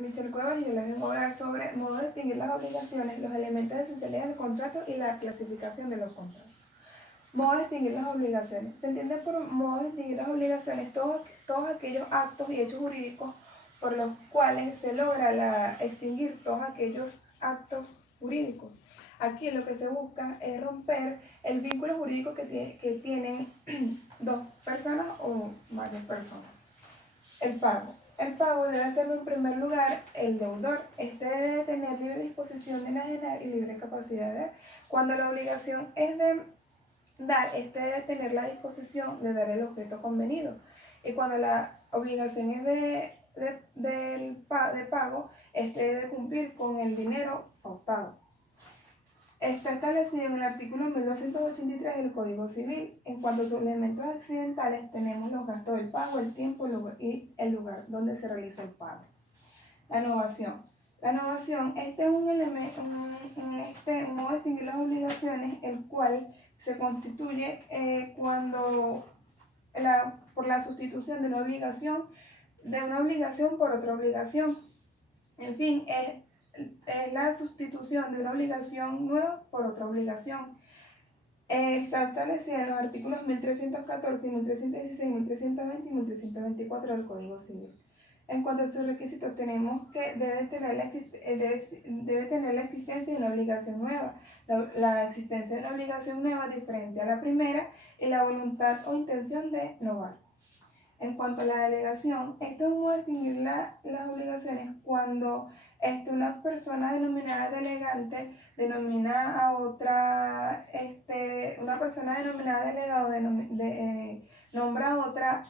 Michelle Cuevas, y yo les vengo a hablar sobre modo de distinguir las obligaciones, los elementos esenciales del contrato y la clasificación de los contratos. Modo de distinguir las obligaciones. Se entiende por modo de distinguir las obligaciones todos aquellos actos y hechos jurídicos por los cuales se logra extinguir todos aquellos actos jurídicos. Aquí lo que se busca es romper el vínculo jurídico que tienen dos personas o varias personas. El pago. El pago debe hacerlo en primer lugar el deudor. Este debe tener libre disposición de enajenar y libre capacidad de dar. Cuando la obligación es de dar, este debe tener la disposición de dar el objeto convenido. Y cuando la obligación es de pago, este debe cumplir con el dinero pautado. Está establecido en el artículo 1283 del Código Civil. En cuanto a sus elementos accidentales, tenemos los gastos del pago, el tiempo y el lugar donde se realiza el pago. La novación. La novación, este es un elemento, un modo de distinguir las obligaciones, el cual se constituye por la sustitución de una obligación por otra obligación. En fin, es la sustitución de una obligación nueva por otra obligación. Está establecida en los artículos 1314, 1316, 1320 y 1324 del Código Civil. En cuanto a sus requisitos, tenemos que debe tener la existencia de una obligación nueva. La existencia de una obligación nueva diferente a la primera y la voluntad o intención de novar. En cuanto a la delegación, esto es un modo de distinguir las obligaciones cuando una persona denominada delegante denomina a otra, una persona denominada delegado nombra a otra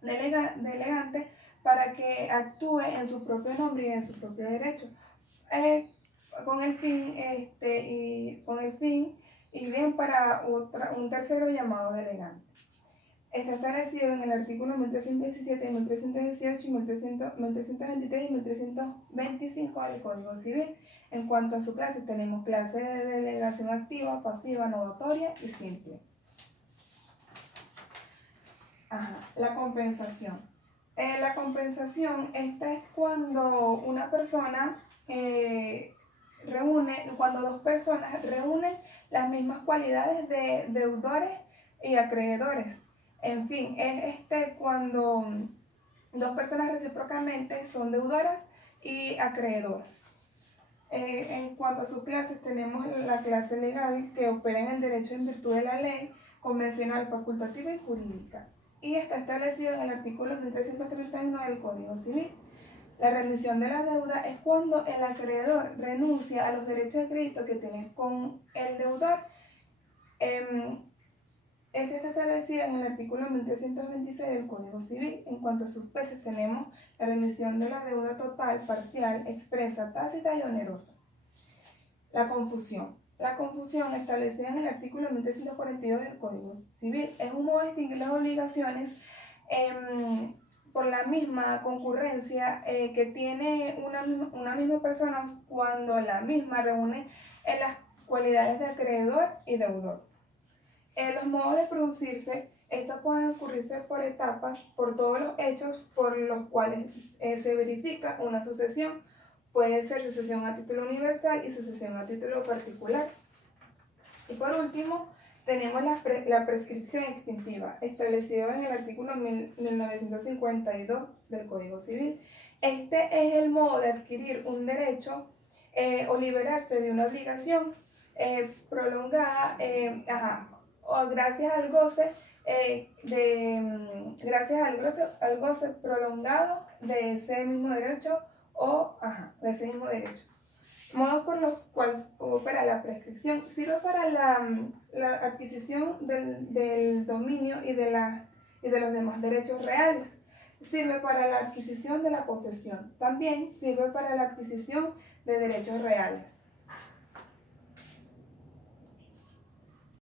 delegante para que actúe en su propio nombre y en su propio derecho, con el fin y bien para un tercero llamado delegante. Está establecido en el artículo 1317, 1318, 1323 y 1325 del Código Civil. En cuanto a su clase, tenemos clase de delegación activa, pasiva, novatoria y simple. La compensación. La compensación, esta es cuando una persona cuando dos personas reúnen las mismas cualidades de deudores y acreedores. En fin, es cuando dos personas recíprocamente son deudoras y acreedoras. En cuanto a sus clases, tenemos la clase legal, que opera en el derecho en virtud de la ley convencional, facultativa y jurídica. Y está establecido en el artículo 1339 del Código Civil. La rendición de la deuda es cuando el acreedor renuncia a los derechos de crédito que tiene con el deudor. Este está establecido en el artículo 1326 del Código Civil. En cuanto a sus peces, tenemos la remisión de la deuda total, parcial, expresa, tácita y onerosa. La confusión. La confusión, establecida en el artículo 1342 del Código Civil, es un modo de distinguir las obligaciones por la misma concurrencia que tiene una misma persona cuando la misma reúne las cualidades de acreedor y deudor. Los modos de producirse, estos pueden ocurrirse por etapas, por todos los hechos por los cuales se verifica una sucesión. Puede ser sucesión a título universal y sucesión a título particular. Y por último, tenemos la prescripción extintiva, establecido en el artículo 1952 del Código Civil. Este es el modo de adquirir un derecho o liberarse de una obligación prolongada, o gracias al goce prolongado de ese mismo derecho de ese mismo derecho. Modos por los cuales opera la prescripción. Sirve para la adquisición del dominio y de los demás derechos reales. Sirve para la adquisición de la posesión. También sirve para la adquisición de derechos reales.